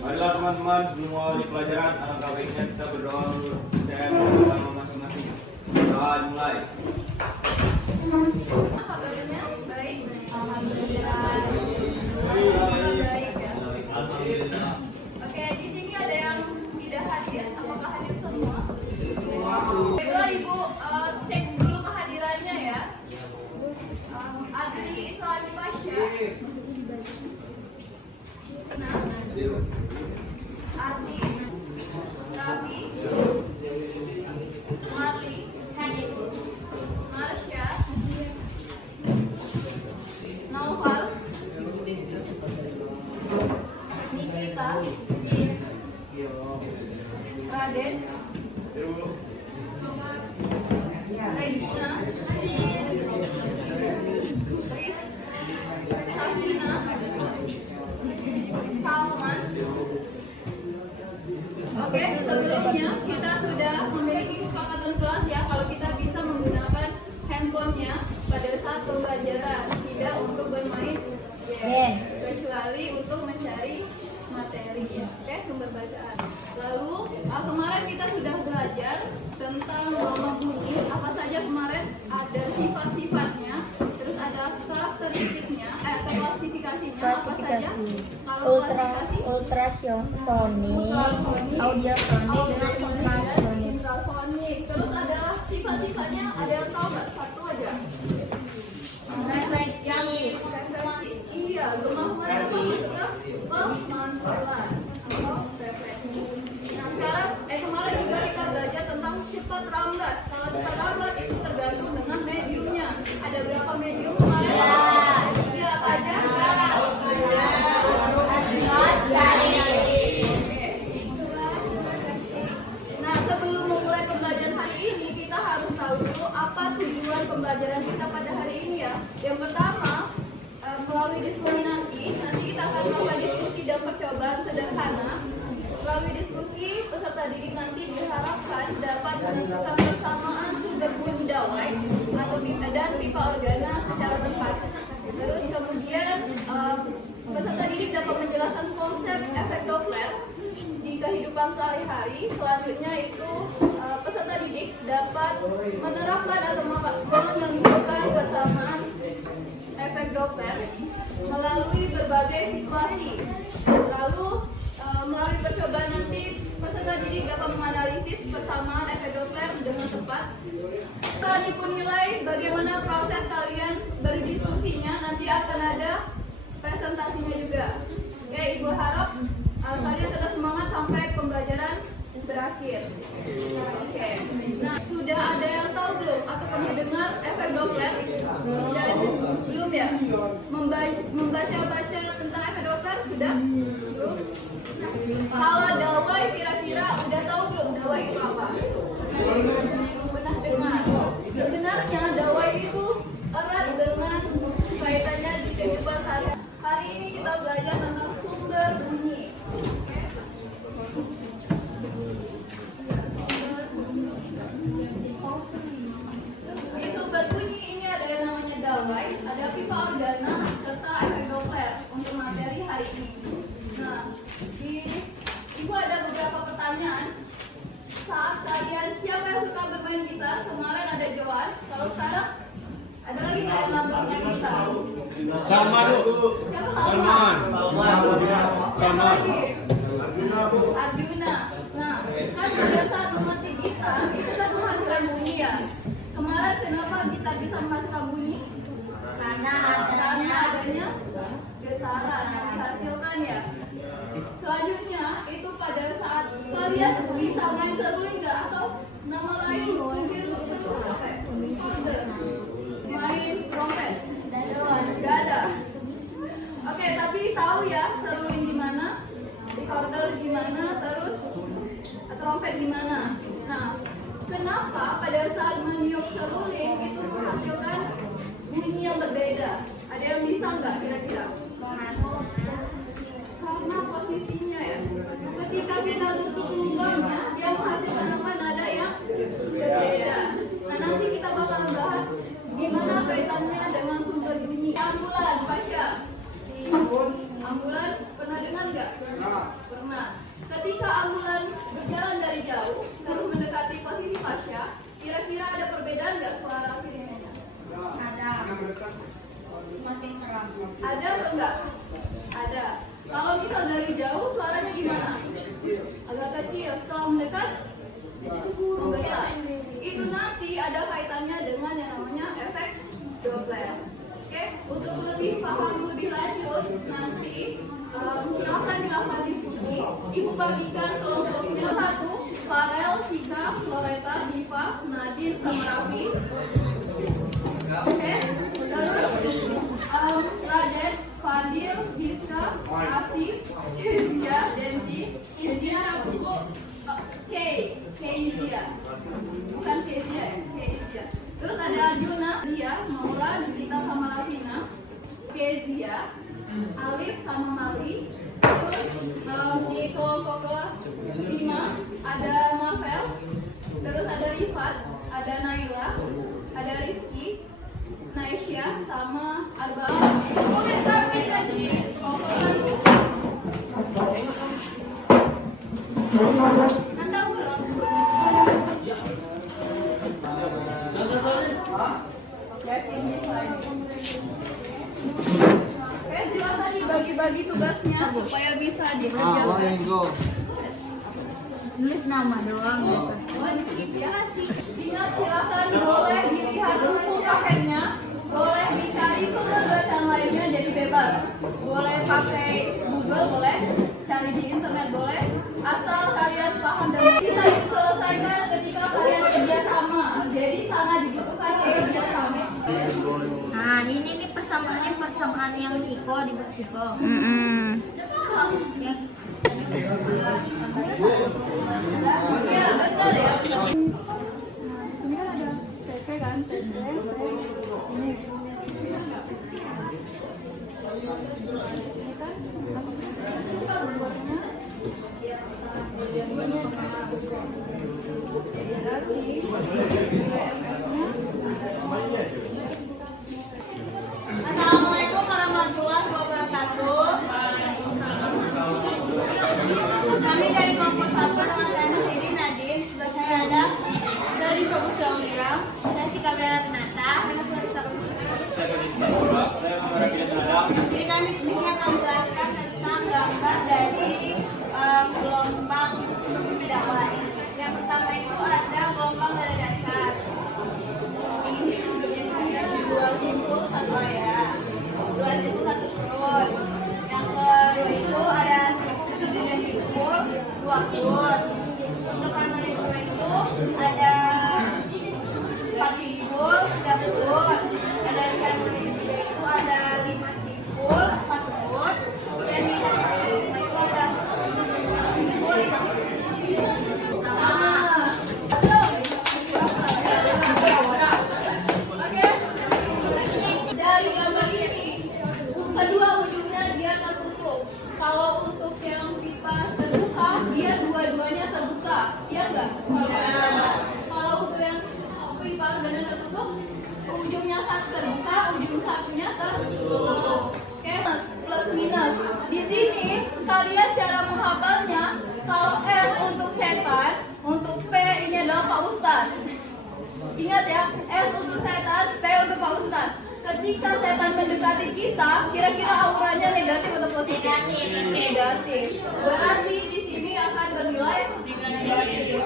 Baiklah teman-teman, sebelum mulai pelajaran, alangkah baiknya kita berdoa dulu. Saya bersama masing-masing. Doa mulai. Kabarnya baik, alhamdulillah. Baik ya. Oke, di sini ada yang tidak hadir. Apakah hadir semua? Baiklah Ibu, cek dulu kehadirannya ya. Adli Islami Pasha. Asih, Raffi, Marli, Marsha, Naufal, Nikita, Raden, Regina, Riz, Sakina, Salman. Oke, sebelumnya kita sudah memiliki kesepakatan kelas ya kalau kita bisa menggunakan handphonenya pada saat pembelajaran, tidak untuk bermain game, kecuali untuk mencari materi ya. Oke, sumber bacaan. Lalu kemarin kita sudah belajar tentang gama bunyi. Apa saja kemarin? Ada sifat-sifatnya, terus ada karakteristiknya, klasifikasinya apa saja? Kalau klasifikasi ultrasonik, audiosonik, dengan infrasonik. Infrasonik. Terus ada sifat-sifatnya, ada yang tahu nggak? Satu aja. Refleksi. Refleksi. Iya, kemampuan apa maksudnya? Pemantulan atau refleksi. Nah sekarang, kemarin juga kita belajar tentang cepat lambat. Kalau cepat lambat itu tergantung dengan mediumnya. Ada berapa medium kemarin? Tiga apa aja? Nah sebelum memulai pembelajaran hari ini, kita harus tahu dulu apa tujuan pembelajaran kita pada hari ini ya. Yang pertama, melalui diskusi nanti kita akan melakukan diskusi dan percobaan sederhana. Melalui diskusi, peserta didik nanti diharapkan dapat menentukan persamaan sumber bunyi dawai atau dan pipa organa secara tepat. Terus kemudian peserta didik dapat menjelaskan konsep efek Doppler di kehidupan sehari-hari. Selanjutnya itu peserta didik dapat menerapkan atau menentukan persamaan efek Doppler melalui berbagai situasi. Lalu melalui percobaan nanti peserta didik dapat menganalisis persamaan efek Doppler dengan tepat. Setelah nilai bagaimana proses kalian berdiskusinya, nanti akan ada presentasinya juga. Oke, Ibu harap kalian tetap semangat sampai pembelajaran berakhir. Oke. Nah, sudah ada yang tahu belum atau pernah dengar efek Doppler? Belum ya? Membaca-baca tentang efek Doppler sudah? Belum? Kalau dawai kira-kira udah tahu belum dawai itu apa? Pernah dengar? Sebenarnya dawai itu erat dengan kaitannya di kehidupan sehari. Hari ini kita belajar tentang sumber bunyi. Di sumber bunyi ini ada yang namanya dawai, ada pipa organa, serta efek Doppler untuk materi hari ini. Nah, Ibu ada beberapa pertanyaan. Saat kalian, siapa yang suka bermain gitar? Kemarin ada Joan, kalau sekarang ada lagi nggak yang nambah main gitar? Sama Bu. Siapa Salman? Siapa lagi? Arjuna. Nah, kan pada saat memetik gitar itu kan menghasilkan bunyi ya. Kemarin kenapa gitar bisa menghasilkan bunyi? Karena adanya getaran yang dihasilkan ya. Selanjutnya itu pada saat kalian bisa main seruling nggak atau nama lain mungkin itu apa? Main trompet. Nggak ada. Oke, tapi tahu ya seruling gimana? Recorder gimana? Terus trompet gimana? Nah, kenapa pada saat meniup seruling itu menghasilkan bunyi yang berbeda? Ada yang bisa nggak kira-kira? Kalau karena posisinya ya. Ketika kita tutup lubangnya, dia menghasilkan apa? Nada yang berbeda. Nah, nanti kita bakal bahas gimana kaitannya dengan sumber bunyi. Ambulan, Pasha. Ambulan pernah dengar nggak? Pernah. Ketika ambulan berjalan dari jauh terus mendekati posisi Pasha, kira-kira ada perbedaan nggak suara sirenenya? Ada. Semakin terang. Ada atau enggak? Ada. Kalau misal dari jauh suaranya gimana? Agak kecil. Setelah mendekat membesar. Itu nanti ada kaitannya dengan yang namanya efek Doppler. Oke, untuk lebih paham lebih lanjut nanti silakan dilakukan diskusi. Ibu bagikan kelompoknya 1, Farel, Cika, Loreta, Diva, Nadine, sama Raffi. Oke, terus Raden, Fadil, Giska, Asif, Kezia, Denti, Kezia, Kezia, bukan Kezia ya, Kezia. Terus ada Arjuna, Zia, Maura, Dita sama Lavina, Kezia, Alif sama Mali. Terus di kelompok ke-5 ada Mavel, terus ada Rifat, ada Naila, ada Rizky, Naisha sama Arba. Oke, silakan dibagi-bagi tugasnya supaya bisa dikerjakan. Nulis nama doang. Ingat, silakan boleh dilihat buku paketnya, boleh dicari sumber bacaan lainnya, jadi bebas. Boleh pakai Google, boleh cari di internet, boleh. Asal kalian paham dan bisa diselesaikan ketika kalian kerjasama. Jadi sangat dibutuhkan kerjasama. Nah, ini nih persamaan yang Iko di Meksiko. Yang Ya, betul ya. Sebenarnya ada TP kan, TP, ini. Assalamualaikum warahmatullahi wabarakatuh. Kami dari kelompok 1 dengan saya sendiri Nadine. Sebelah saya ada dari kelompok Daunira, saya Tika Renata. Jadi kami di sini akan menjelaskan tentang gambar dari gelombang bidawan. Yang pertama itu ada gelombang nada dasar. Ini dua simpul satu ya, dua simpul satu kurun. Yang kedua itu ada tiga simpul dua kurun. Untuk harmoni kedua itu ada 4 simpul 3 kurun. Ada harmoni ketiga itu ada 5 simpul 4 kurun. Dan di harmoni kelima itu ada 7 simpul 5 kurun. Dari gambar ini, kedua ujungnya dia tertutup. Kalau untuk yang pipa terbuka, dia dua-duanya terbuka, ya enggak? Kalau untuk yang pipa sebenarnya tertutup, ujungnya satu terbuka, ujung satunya tertutup. Oke, plus minus. Di sini kalian cara menghafalnya, kalau S untuk setan, untuk P ini adalah Pak Ustadz. Ingat ya, S untuk setan, P untuk Pak Ustadz. Ketika setan mendekati kita, kira-kira auranya negatif atau positif? Negatif. Berarti di sini akan bernilai negatif.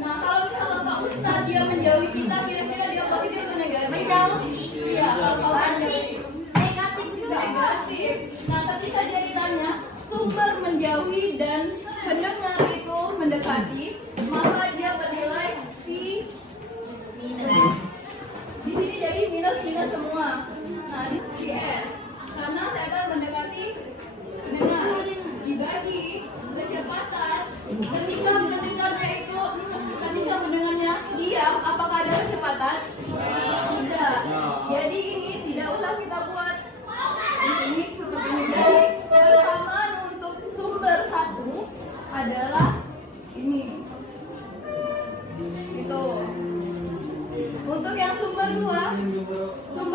Nah, kalau misalnya Pak Ustadz dia menjauhi kita, kira-kira dia positif atau negatif? Menjauhi. Iya, kalau negatif. Negatif juga. Negatif. Nah, ketika dia ditanya sumber menjauhi dan pendengar itu mendekati, maka dia bernilai si minus. Di sini jadi minus semua. Nah, di S karena setan mendekati pendengar, dibagi kecepatan. Ketika mendengarnya diam, apakah ada kecepatan? Tidak. Jadi ini tidak usah kita buat. Ini jadi persamaan untuk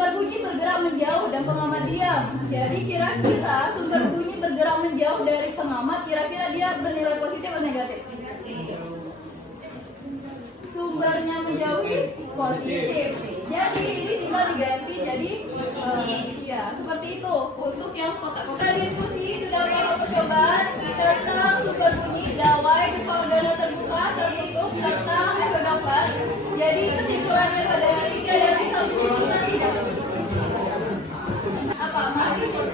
sumber bunyi bergerak menjauh dan pengamat diam. Jadi kira-kira sumber bunyi bergerak menjauh dari pengamat, kira-kira dia bernilai positif atau negatif? Sumbernya menjauhi positif. Jadi ini tinggal diganti jadi iya seperti itu. Untuk yang kotak-kotak diskusi sudah melakukan percobaan tentang sumber bunyi, dawai, pipa udara terbuka, tertutup, serta efek Doppler. Jadi kesimpulannya pada hari ini ada bisa menyimpulkan tidak? Apa? Mari kita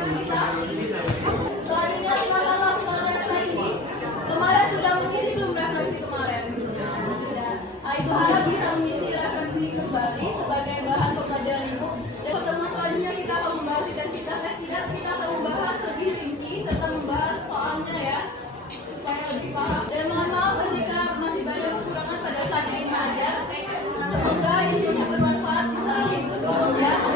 selanjutnya kita lakukan refleksi. Kemarin sudah mengisi belum refleksi kemarin? Ibu harap bisa mengisi refleksi kembali sebagai bahan pembelajaran ibu. Dan pertemuan selanjutnya kita akan membahas kita akan membahas lebih rinci serta membahas soalnya ya supaya lebih paham. Dan mohon maaf ketika masih banyak kekurangan pada saat ini mengajar. Semoga ini bisa bermanfaat. Ibu tutup ya.